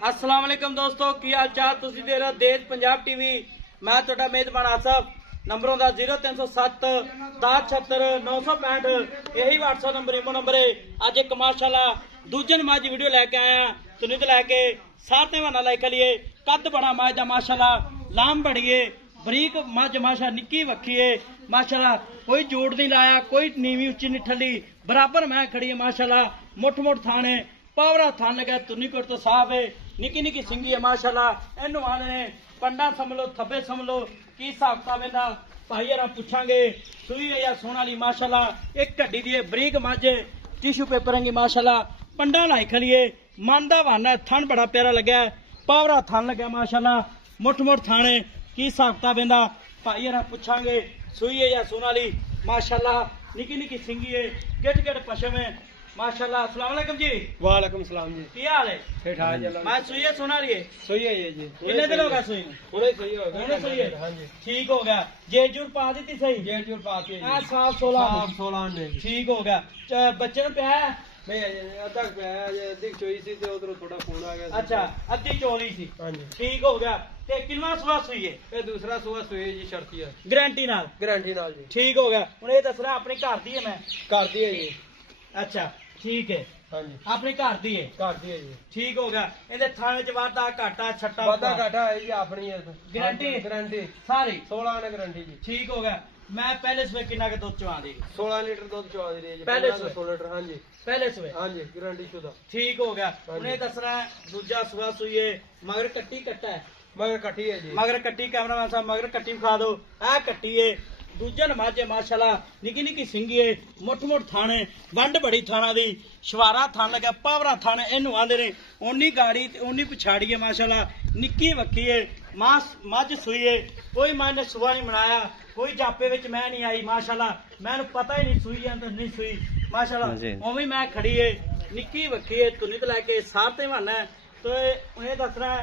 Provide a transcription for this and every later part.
अस्सलाम वालेकुम दोस्तों, की हाल चाल? तुसी देख रहे हो देश पंजाब टीवी। मैं तुहाडा मेजबान आसफ। नंबरों का 0307 1076 965 यही WhatsApp नंबर इमो नंबर है। अज एक माशाल्लाह दूजन मझ वीडियो लैके आया तुनित लैके सारे वाना लाइक लिए कद बड़ा मझ का माशाल्लाह लाम बड़ी है बरीक मझ माशा निक्की वक्खी है माशाल्लाह कोई जोड़ नहीं लाया कोई नीवी उच्ची नहीं ठंडी बराबर मैं खड़ी है माशाल्लाह मुठ मुठ थाने पावरा थान लगा तुनी कोट तो साफ है निकी निकी सिंगी है माशाल्लाह इनू आने ने पंडा समझ लो थब्बे समझ लो की हिसाब किताब इहदा भाई यार पूछांगे सुई है या सोना ली माशाल्लाह एक घड्डी दी बरीक मझ टिशू पेपर की माशाल्लाह पंडा लाई खड़िए मन दा वाना थन बड़ा प्यारा लग्या पावरा थान लग्या माशाल्लाह मुठ मुठ थाने की हिसाब किताब इहदा भाई यार पूछांगे सुई है या सोना ली माशाल्लाह निकी निकी सिंगी है गिट गिट पशम है माशाल्लाह। अस्सलाम वालेकुम जी। वालेकुम सलाम जी। की हाल है? ठीक ठाक जी। मैं सुई है सोना रही है सही है ये जी। कितने दिन हो गए सुई पूरे सही हो गया। सही है। हां जी ठीक हो गया। जेर जूर पा दी थी सही जेर जूर पा के हां साफ 16 ने ठीक हो गया। बच्चे ने प्या नहीं अद्धा पे अधिक चोई सी ते उधर थोड़ा फोन आ गया। अच्छा अद्धी चोरी सी। हां जी ठीक हो गया। ते कितना सुआ सुई है? ये दूसरा सुआ सुई जी शर्ती है गारंटी नाल जी। ठीक हो गया। हुन ये दसना अपने घर दी है मैं कर दिए जी। अच्छा ठीक है। हां जी अपने घर दी है जी। ठीक हो गया। इहदे थाने च वादा घाटा छट्टा वादा घाटा है जी अपनी है गारंटी सारी 16 ने गारंटी जी। ठीक हो गया। मैं पहले सुबह कितना के दूध चवा दी 16 लीटर दूध चवा दी जी। पहले 16 लीटर हां जी पहले सुबह हां जी गारंटी शुदा ठीक हो गया। उन्हें दसना दूजा सुबह सुइए मगर कट्टी कट्टा है मगर कट्टी है जी मगर कट्टी कैमरामैन साहब मगर कट्टी खा दो आ कट्टी है दूजन माजे माशाल्लाह निकी निकी सिंगी है मुठ मुठ थाने वंड बड़ी थाना दी शवारा थान लगा पावरा थाने इनू आंदे ने ओनी गाड़ी ते ओनी पिछाड़ी है माशाल्लाह निक्की वक्की है मास मझ सुई है कोई मैंने सुबह नहीं मनाया कोई जापे विच मैं नहीं आई माशाल्लाह मैनू पता ही नहीं सुई अंदर नहीं सुई माशाल्लाह उवें मैं खड़ी है निक्की वक्की है तुनित लैके सारे माना तो उन्हें दसना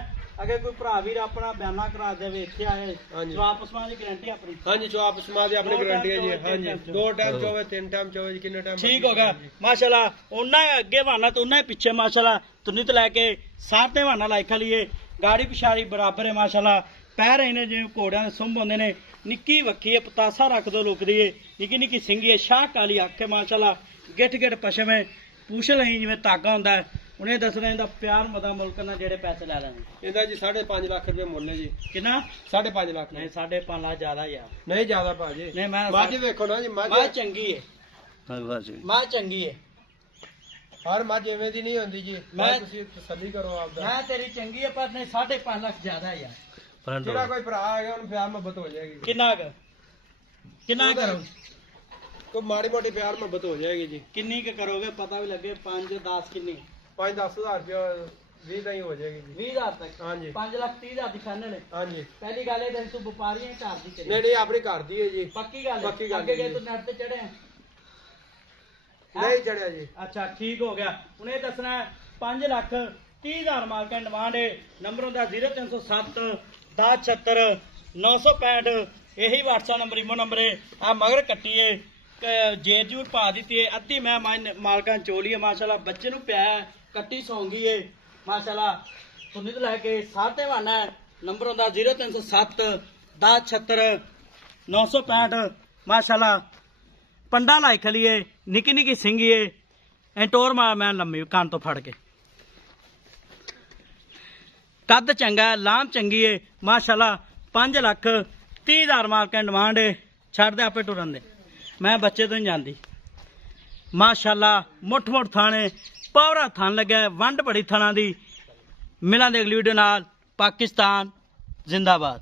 अगर कोई भरा वीर अपना बयाना करा दे इत्थे आए जवाब पसमा दी गारंटी अपनी हां जी जवाब पसमा दी अपनी गारंटी है जी। हां जी दो टाइम चोवे तीन टाइम चोवे कितने टाइम ठीक होगा माशाल्लाह उन्ना अगे वाना तो उन्ना पीछे माशाल्लाह तुनित लैके सारे वाना लाइक लिए गाड़ी पिछाड़ी बराबर है माशाल्लाह पैर इन्हें जिवें घोड़ियां दे सुंभ होंदे ने निक्की वक्की है पतासा रख दो लुकदी है निक्की निक्की सिंगी है शाह काली अख है माशाल्लाह गिट गिट पशम है पूछ लही जिवें धागा हुंदा है उन्हें दसना इहदा प्यार मदा मुल्क ना जेड़े पैसे लै लेने इहदा जी 5.5 लाख रुपए मुੱਲ है जी। कितना 5.5 लाख नहीं 5.5 लाख ज्यादा यार नहीं ज्यादा भाजी नहीं मैं मझ देखो ना जी मझ चंगी है मझ चंगी है हर मझ एवें दी नहीं होंदी जी। मैं तुसी तसल्ली करो आपदा मैं तेरी चंगी है पर नहीं 5.5 लाख ज्यादा है यार जेड़ा कोई भरा आ गया उन प्यार मोहब्बत हो जाएगी कितना करो तो माड़ी मोटी प्यार मोहब्बत हो जाएगी जी। किन्नी के करोगे पता भी लगे 5 10 किन्नी 5-10 हज़ार रुपया 20 तक हो जाएगी जी। 20,000 तक हां जी 5 लाख 30 हज़ार दिखाने ने हां जी पहली गल है तू व्यापारी है घर दी नहीं नहीं अपनी घर दी है जी पक्की गल आगे गए तू नेट ते चढ़े नहीं चढ़िया जी। अच्छा ठीक हो गया। उन्हें दसना 5 लाख 30 हज़ार मार्केट डिमांड है नंबरों का 0307 1076 965 यही WhatsApp नंबर इमो नंबर है। आ मगर कट्टी है जेर जूर पा दी है अद्धी मैं मालका चोली है माशाल्लाह बच्चे नू प्या कट्टी सौंगी है माशाल्लाह तुनित लैके सारे वाना नंबरों का 0307 1076 965 माशाल्लाह पंडा लाई खली है निकी निकी सिंगी है एंटोर मार मैं लम्मी कान तो फड़ के कद चंगा है लाम चंगी है माशाल्लाह 5 लाख 30 हज़ार मार्केट डिमांड है छड़ दे आपे टुरन दे मैं बच्चे तो नहीं जाती माशाल्लाह मुठ मुठ थाने पावरा थान लग्या वंड बड़ी थाना दी मिलां दे अगली वीडियो नाल पाकिस्तान जिंदाबाद।